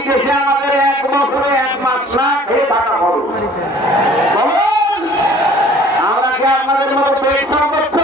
এই দেশে আমাদের এক বছরে এক বাচ্চা খেয়ে থাকা খরচ আমরা কি আপনাদের মতো পেট করছ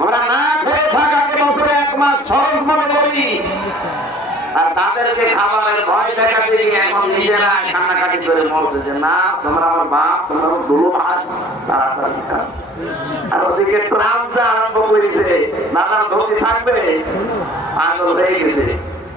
আমরা না খেয়ে থাকাকে বছরে এক মাস খরচ মনে করি তাদেরকে খাবারের ভয় দেখাতে গিয়ে এখন নিজেরা কান্নাকাটি করে মরছে না, তোমরা আমার বাপ, তোমরা আমার দুলো ভাই তাড়াতাড়ি আর ট্রান্স আরম্ভ করেছে দাদার ধরতে থাকবে, পাগল হয়ে গেছে।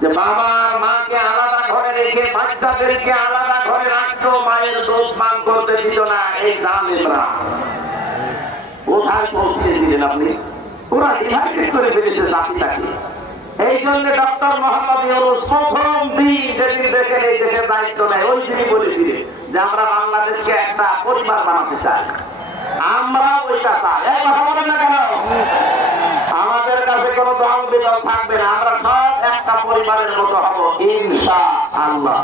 যে বাবার মাকে আলাদা ঘরে রেখে, বাচ্চাদেরকে আলাদা ঘরে রাখতো মায়ের দুধ পান করতে দিত না, এই জালিমরা। কোথায় পৌঁছেছিলেন আপনি? পুরা ডিভাইডেড করে ফেলেছে জাতিটাকে। এই জন্য ডক্টর মোহাম্মদ আমাদের কাছে থাকবে না। আমরা সব পরিবারের মতো হব ইনশা আল্লাহ